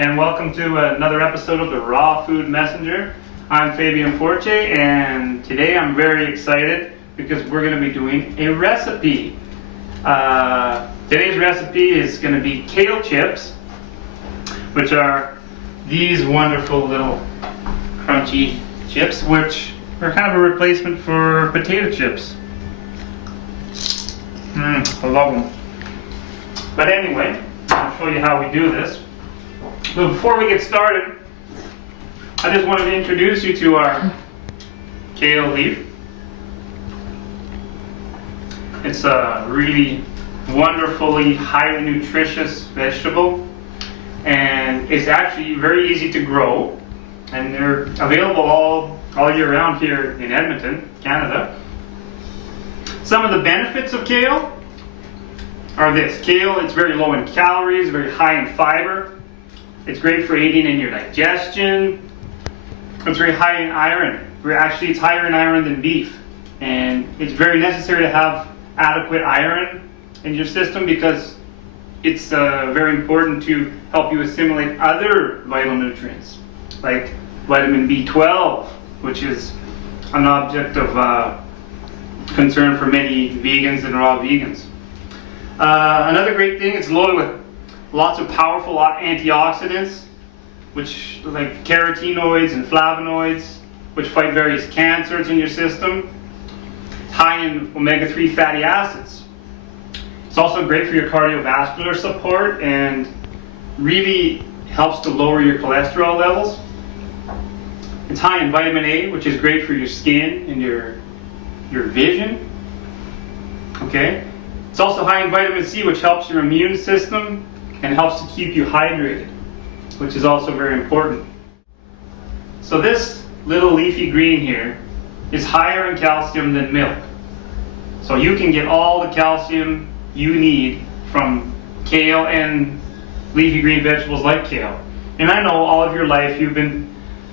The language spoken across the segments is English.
and welcome to another episode of the Raw Food Messenger. I'm Fabian Forte, and today I'm very excited because we're going to be doing a recipe. Today's recipe is going to be kale chips, which are these wonderful little crunchy chips, which are kind of a replacement for potato chips. I love them. But anyway, I'll show you how we do this. But before we get started, I just wanted to introduce you to our kale leaf. It's a really wonderfully highly nutritious vegetable, and it's actually very easy to grow, and they're available all year round here in Edmonton, Canada. Some of the benefits of kale are this. Kale, it's very low in calories, very high in fiber. It's great for aiding in your digestion. It's very high in iron. Actually, it's higher in iron than beef. And it's very necessary to have adequate iron in your system because it's very important to help you assimilate other vital nutrients, like vitamin B12, which is an object of concern for many vegans and raw vegans. Another great thing, it's loaded with lots of powerful antioxidants, which like carotenoids and flavonoids, which fight various cancers in your system. It's high in omega-3 fatty acids. It's also great for your cardiovascular support and really helps to lower your cholesterol levels. It's high in vitamin A, which is great for your skin and your vision. Okay? It's also high in vitamin C, which helps your immune system and helps to keep you hydrated, which is also very important. So this little leafy green here is higher in calcium than milk. So you can get all the calcium you need from kale and leafy green vegetables like kale. And I know all of your life you've been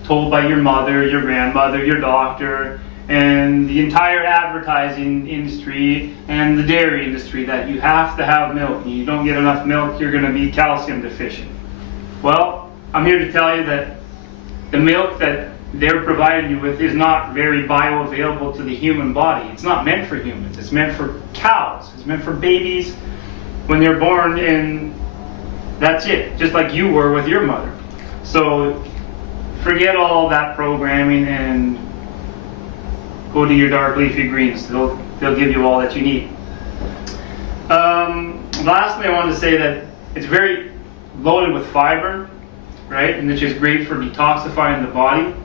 told by your mother, your grandmother, your doctor, and the entire advertising industry and the dairy industry that you have to have milk, and you don't get enough milk, you're going to be calcium deficient. Well, I'm here to tell you that the milk that they're providing you with is not very bioavailable to the human body. It's not meant for humans. It's meant for cows. It's meant for babies when they're born, and that's it, just like you were with your mother. So forget all that programming and go to your dark leafy greens. They'll give you all that you need. Lastly, I wanted to say that it's very loaded with fiber, right? And it's just great for detoxifying the body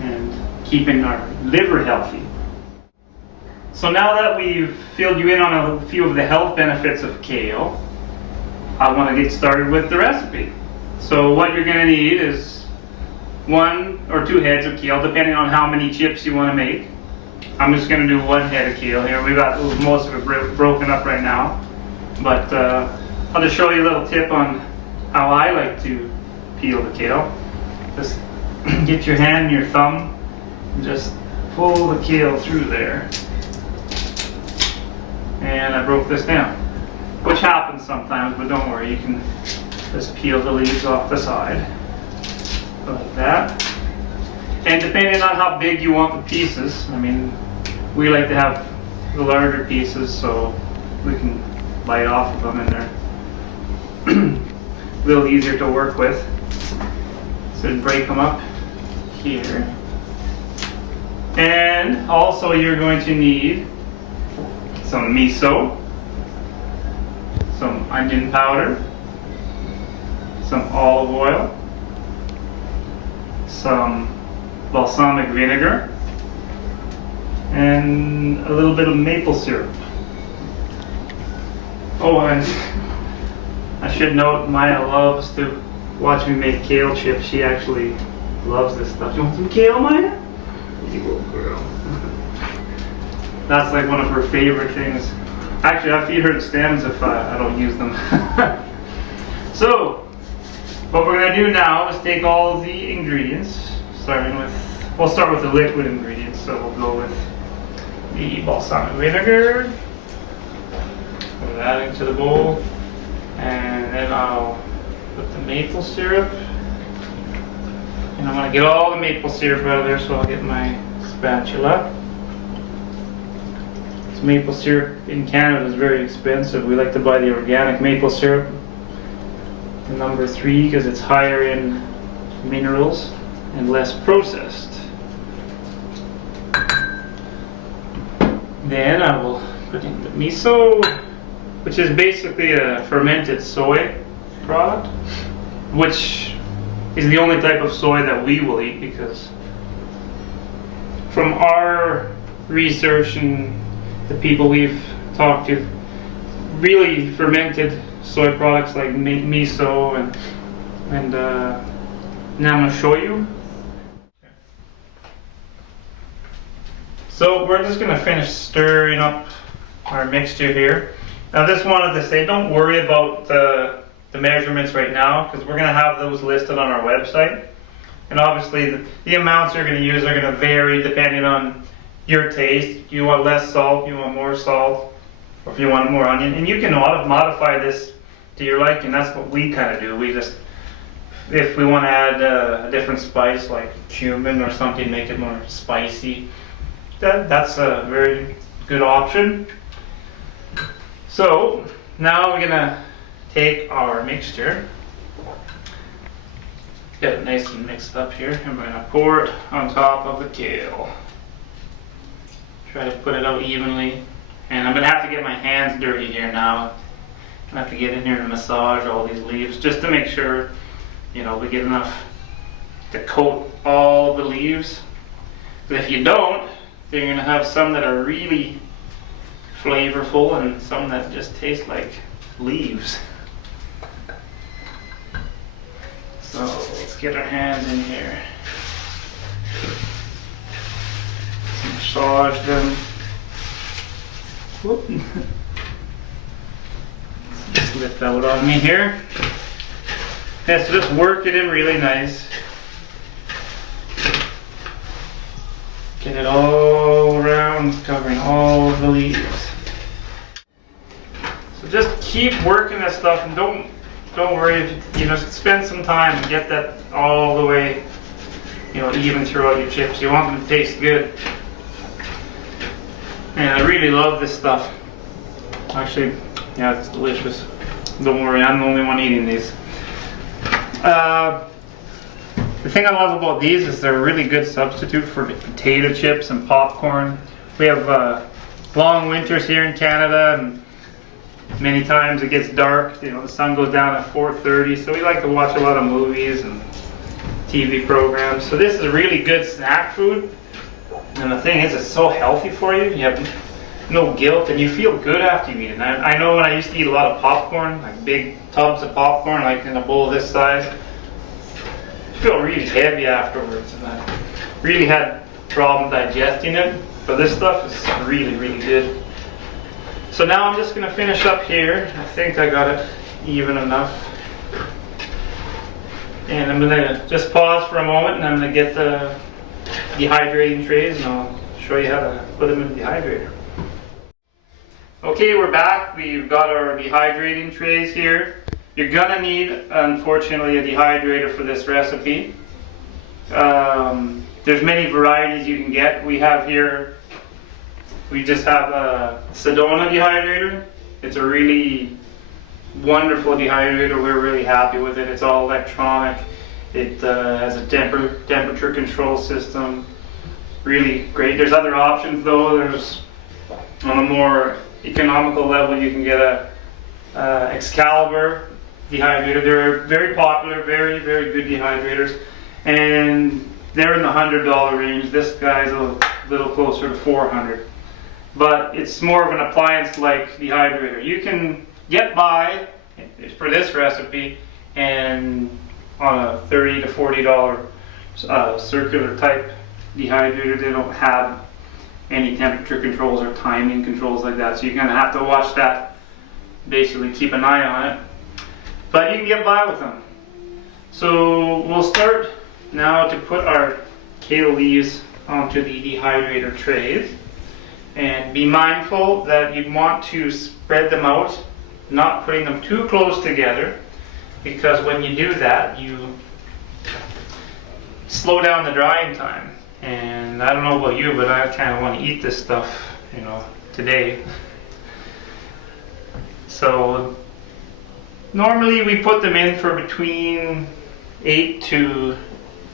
and keeping our liver healthy. So now that we've filled you in on a few of the health benefits of kale, I want to get started with the recipe. So what you're going to need is 1 or 2 heads of kale, depending on how many chips you want to make. I'm just going to do 1 head of kale here. We've got most of it broken up right now. But I'll just show you a little tip on how I like to peel the kale. Just get your hand and your thumb and just pull the kale through there. And I broke this down, which happens sometimes, but don't worry, you can just peel the leaves off the side like that. And depending on how big you want the pieces, I mean, we like to have the larger pieces so we can bite off of them and they're a little easier to work with. So break them up here. And also you're going to need some miso, some onion powder, some olive oil, some balsamic vinegar, and a little bit of maple syrup. Oh, and I should note Maya loves to watch me make kale chips. She actually loves this stuff. You want some kale, Maya? You little girl. That's like one of her favorite things. Actually, I feed her the stems if I don't use them. So, what we're going to do now is take all the ingredients, we'll start with the liquid ingredients. So we'll go with the balsamic vinegar, put that into the bowl, and then I'll Put the maple syrup. And I'm going to get all the maple syrup out of there, so I'll get my spatula. This maple syrup in Canada is very expensive. We like to buy the organic maple syrup, the number 3, because it's higher in minerals and less processed. Then I will put in the miso, which is basically a fermented soy product, which is the only type of soy that we will eat, because from our research and the people we've talked to, really fermented soy products like miso and now I'm going to show you. So we're just going to finish stirring up our mixture here. Now, just wanted to say, don't worry about the measurements right now, because we're going to have those listed on our website. And obviously the amounts you're going to use are going to vary depending on your taste. You want less salt, you want more salt, or if you want more onion. And you can modify this to your liking. That's what we kind of do. We just, if we want to add a different spice like cumin or something, make it more spicy, that's a very good option. So now we're going to take our mixture, get it nice and mixed up here, and we're going to pour it on top of the kale. Try to put it out evenly. And I'm going to have to get my hands dirty here now. I'm going to have to get in here and massage all these leaves just to make sure, we get enough to coat all the leaves. But if you don't, then you're going to have some that are really flavorful and some that just taste like leaves. So let's get our hands in here. Massage them. Whoop. Just lift out on me here. Yeah, so just work it in really nice. Get it all around, covering all the leaves. So just keep working that stuff, and don't worry if you spend some time and get that all the way, even throughout your chips. You want them to taste good. And I really love this stuff. Actually, yeah, it's delicious. Don't worry, I'm the only one eating these. The thing I love about these is they're a really good substitute for potato chips and popcorn. We have long winters here in Canada, and many times it gets dark. The sun goes down at 4:30, so we like to watch a lot of movies and TV programs. So this is a really good snack food. And the thing is, it's so healthy for you. You have no guilt, and you feel good after you eat it. And I know when I used to eat a lot of popcorn, like big tubs of popcorn, like in a bowl this size, I feel really heavy afterwards, and I really had problem digesting it. But this stuff is really, really good. So now I'm just going to finish up here. I think I got it even enough. And I'm going to just pause for a moment, and I'm going to get the dehydrating trays, and I'll show you how to put them in the dehydrator. Okay, we're back. We've got our dehydrating trays here. You're gonna need, unfortunately, a dehydrator for this recipe. There's many varieties you can get. We just have a Sedona dehydrator. It's a really wonderful dehydrator. We're really happy with it. It's all electronic. It has a temperature control system. Really great. There's other options though. There's, on a more economical level, you can get a Excalibur dehydrator. They're very popular, very, very good dehydrators, and they're in the $100 range. This guy's a little closer to $400, but it's more of an appliance-like dehydrator. You can get by for this recipe and on a $30 to $40 circular type dehydrator. They don't have any temperature controls or timing controls like that, so you're going to have to watch that, basically keep an eye on it, but you can get by with them. So we'll start now to put our kale leaves onto the dehydrator trays, and be mindful that you want to spread them out, not putting them too close together. because when you do that, you slow down the drying time. And I don't know about you, but I kind of want to eat this stuff, you know, today. So normally we put them in for between 8 to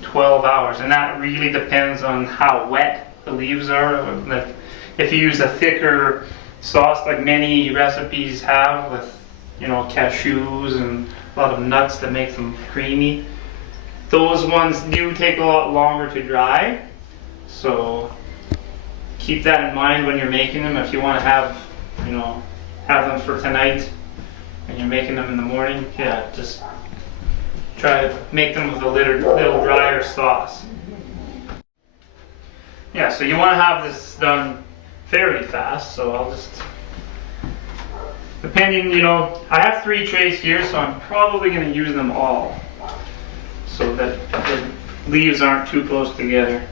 12 hours, and that really depends on how wet the leaves are. If you use a thicker sauce like many recipes have with, you know, cashews and a lot of nuts that make them creamy, those ones do take a lot longer to dry. So keep that in mind when you're making them. If you want to have, you know, have them for tonight and you're making them in the morning, yeah, just try to make them with a little drier sauce. Yeah, so you want to have this done fairly fast, so I'll just, depending, you know, I have 3 trays here, so I'm probably going to use them all so that the leaves aren't too close together.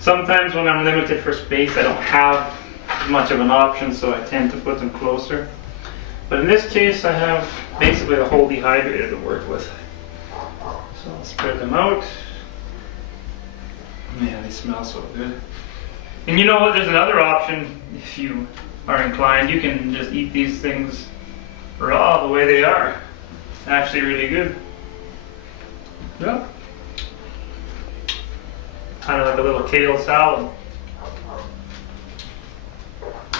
Sometimes when I'm limited for space, I don't have much of an option, so I tend to put them closer. But in this case, I have basically the whole dehydrator to work with. So I'll spread them out. Man, they smell so good. And you know what, there's another option if you are inclined. You can just eat these things raw the way they are. Actually really good. Yeah. Kind of like a little kale salad.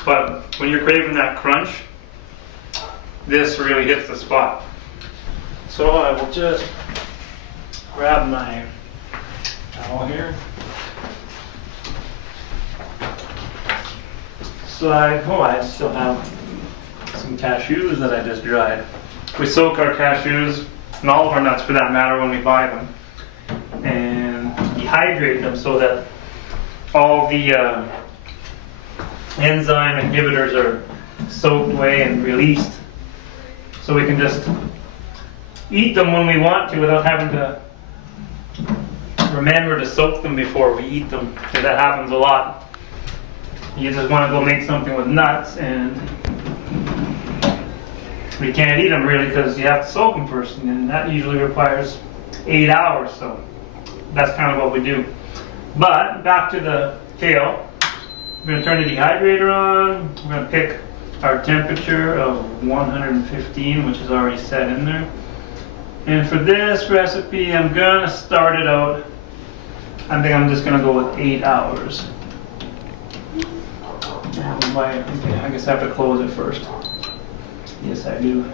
But when you're craving that crunch, this really hits the spot. So I will just grab my towel here. So I still have some cashews that I just dried. We soak our cashews, and all of our nuts for that matter, when we buy them, and dehydrate them so that all the enzyme inhibitors are soaked away and released. So we can just eat them when we want to without having to remember to soak them before we eat them, because that happens a lot. You just want to go make something with nuts and we can't eat them really because you have to soak them first, and that usually requires 8 hours, so that's kind of what we do. But back to the kale. We're going to turn the dehydrator on. We're going to pick our temperature of 115, which is already set in there. And for this recipe, I'm going to start it out, I think I'm just going to go with 8 hours. I guess I have to close it first. Yes, I do.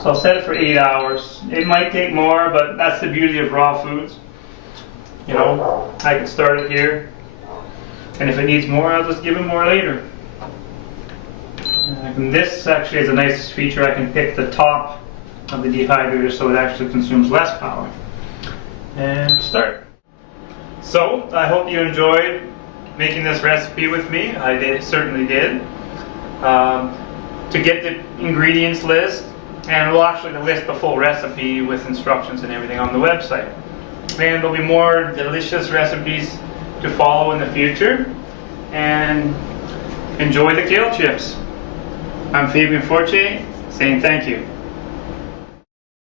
So I'll set it for 8 hours. It might take more, but that's the beauty of raw foods. You know, I can start it here, and if it needs more, I'll just give it more later. And this actually is a nice feature. I can pick the top of the dehydrator so it actually consumes less power. And start. So I hope you enjoyed making this recipe with me. I certainly did. To get the ingredients list, and we'll actually list the full recipe with instructions and everything on the website. And there'll be more delicious recipes to follow in the future. And enjoy the kale chips. I'm Fabian Forte saying thank you.